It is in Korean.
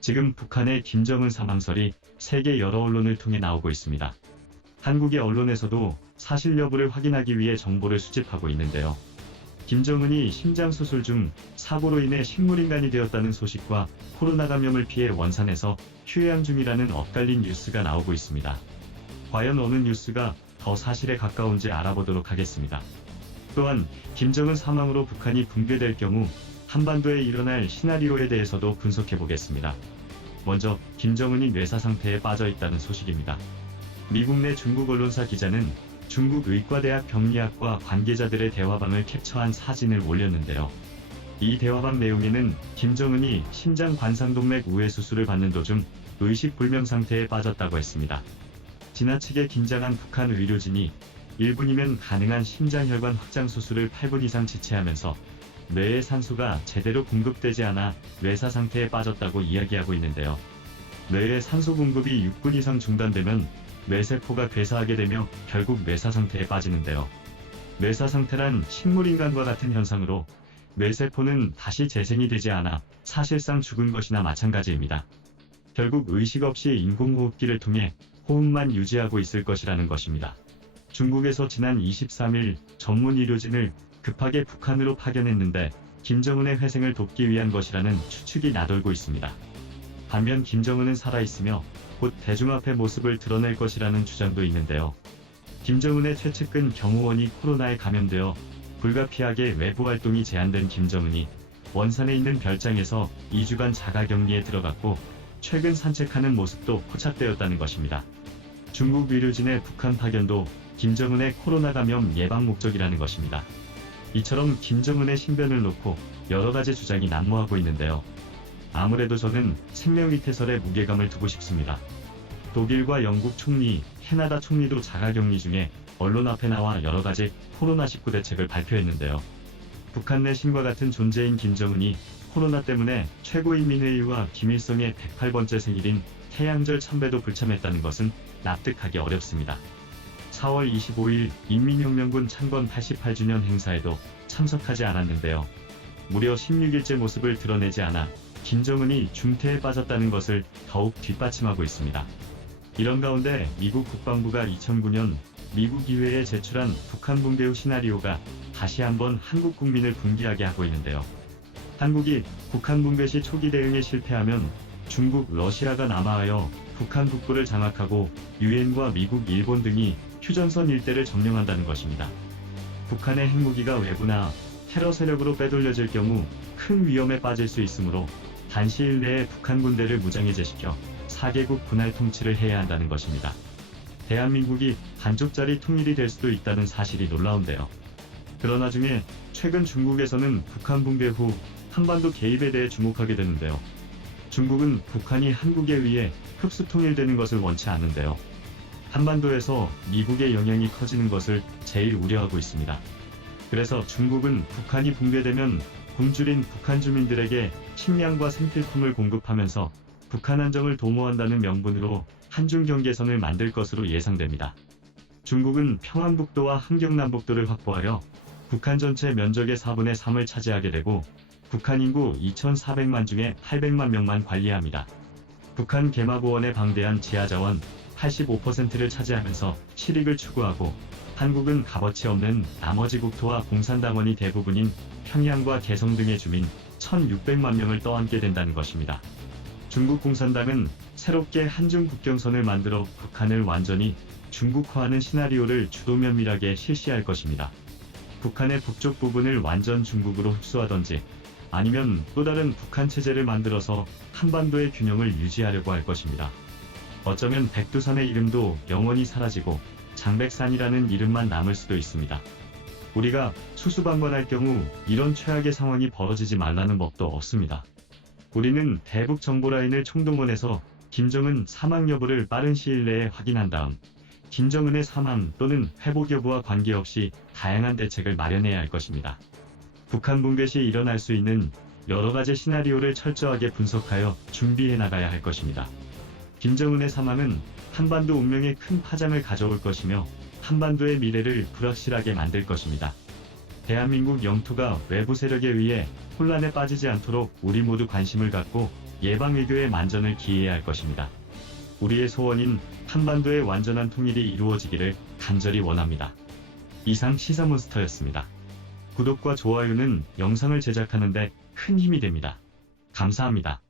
지금 북한의 김정은 사망설이 세계 여러 언론을 통해 나오고 있습니다. 한국의 언론에서도 사실 여부를 확인하기 위해 정보를 수집하고 있는데요. 김정은이 심장수술 중 사고로 인해 식물인간이 되었다는 소식과 코로나 감염을 피해 원산에서 휴양 중이라는 엇갈린 뉴스가 나오고 있습니다. 과연 어느 뉴스가 더 사실에 가까운지 알아보도록 하겠습니다. 또한 김정은 사망으로 북한이 붕괴될 경우 한반도에 일어날 시나리오에 대해서도 분석해 보겠습니다. 먼저 김정은이 뇌사 상태에 빠져 있다는 소식입니다. 미국 내 중국 언론사 기자는 중국 의과대학 병리학과 관계자들의 대화방을 캡처한 사진을 올렸는데요. 이 대화방 내용에는 김정은이 심장 관상동맥 우회 수술을 받는 도중 의식불명 상태에 빠졌다고 했습니다. 지나치게 긴장한 북한 의료진이 1분이면 가능한 심장혈관 확장 수술을 8분 이상 지체하면서 뇌에 산소가 제대로 공급되지 않아 뇌사 상태에 빠졌다고 이야기하고 있는데요. 뇌에 산소 공급이 6분 이상 중단되면 뇌세포가 괴사하게 되며 결국 뇌사 상태에 빠지는데요. 뇌사 상태란 식물인간과 같은 현상으로 뇌세포는 다시 재생이 되지 않아 사실상 죽은 것이나 마찬가지입니다. 결국 의식 없이 인공호흡기를 통해 호흡만 유지하고 있을 것이라는 것입니다. 중국에서 지난 23일 전문 의료진을 급하게 북한으로 파견했는데 김정은의 회생을 돕기 위한 것이라는 추측이 나돌고 있습니다. 반면 김정은은 살아있으며 곧 대중 앞에 모습을 드러낼 것이라는 주장도 있는데요. 김정은의 최측근 경호원이 코로나에 감염되어 불가피하게 외부 활동이 제한된 김정은이 원산에 있는 별장에서 2주간 자가격리에 들어갔고 최근 산책하는 모습도 포착되었다는 것입니다. 중국 의료진의 북한 파견도 김정은의 코로나 감염 예방 목적이라는 것입니다. 이처럼 김정은의 신변을 놓고 여러 가지 주장이 난무하고 있는데요. 아무래도 저는 생명위태설에 무게감을 두고 싶습니다. 독일과 영국 총리, 캐나다 총리도 자가격리 중에 언론 앞에 나와 여러 가지 코로나19 대책을 발표했는데요. 북한 내 신과 같은 존재인 김정은이 코로나 때문에 최고인민회의와 김일성의 108번째 생일인 태양절 참배도 불참했다는 것은 납득하기 어렵습니다. 4월 25일 인민혁명군 창건 88주년 행사에도 참석하지 않았는데요. 무려 16일째 모습을 드러내지 않아 김정은이 중태에 빠졌다는 것을 더욱 뒷받침하고 있습니다. 이런 가운데 미국 국방부가 2009년 미국 의회에 제출한 북한 붕괴 후 시나리오가 다시 한번 한국 국민을 분개하게 하고 있는데요. 한국이 북한 붕괴 시 초기 대응에 실패하면 중국, 러시아가 남하하여 북한 북부를 장악하고 유엔과 미국, 일본 등이 휴전선 일대를 점령한다는 것입니다. 북한의 핵무기가 외부나 테러 세력으로 빼돌려질 경우 큰 위험에 빠질 수 있으므로 단시일 내에 북한 군대를 무장해제시켜 4개국 분할 통치를 해야 한다는 것입니다. 대한민국이 반쪽짜리 통일이 될 수도 있다는 사실이 놀라운데요. 그러나 중에 최근 중국에서는 북한 붕괴 후 한반도 개입에 대해 주목하게 되는데요. 중국은 북한이 한국에 의해 흡수 통일되는 것을 원치 않는데요. 한반도에서 미국의 영향이 커지는 것을 제일 우려하고 있습니다. 그래서 중국은 북한이 붕괴되면 굶주린 북한 주민들에게 식량과 생필품을 공급하면서 북한 안정을 도모한다는 명분으로 한중 경계선을 만들 것으로 예상됩니다. 중국은 평안북도와 함경남북도를 확보하여 북한 전체 면적의 4분의 3을 차지하게 되고 북한 인구 2,400만 중에 800만 명만 관리합니다. 북한 개마고원의 방대한 지하자원 85%를 차지하면서 실익을 추구하고 한국은 값어치 없는 나머지 국토와 공산당원이 대부분인 평양과 개성 등의 주민 1,600만 명을 떠안게 된다는 것입니다. 중국 공산당은 새롭게 한중 국경선을 만들어 북한을 완전히 중국화하는 시나리오를 주도 면밀하게 실시할 것입니다. 북한의 북쪽 부분을 완전 중국으로 흡수하던지 아니면 또 다른 북한 체제를 만들어서 한반도의 균형을 유지하려고 할 것입니다. 어쩌면 백두산의 이름도 영원히 사라지고 장백산이라는 이름만 남을 수도 있습니다. 우리가 수수방관할 경우 이런 최악의 상황이 벌어지지 말라는 법도 없습니다. 우리는 대북 정보라인을 총동원해서 김정은 사망 여부를 빠른 시일 내에 확인한 다음 김정은의 사망 또는 회복 여부와 관계없이 다양한 대책을 마련해야 할 것입니다. 북한 붕괴 시 일어날 수 있는 여러 가지 시나리오를 철저하게 분석하여 준비해 나가야 할 것입니다. 김정은의 사망은 한반도 운명에 큰 파장을 가져올 것이며 한반도의 미래를 불확실하게 만들 것입니다. 대한민국 영토가 외부 세력에 의해 혼란에 빠지지 않도록 우리 모두 관심을 갖고 예방외교의 만전을 기해야 할 것입니다. 우리의 소원인 한반도의 완전한 통일이 이루어지기를 간절히 원합니다. 이상 시사몬스터였습니다. 구독과 좋아요는 영상을 제작하는 데 큰 힘이 됩니다. 감사합니다.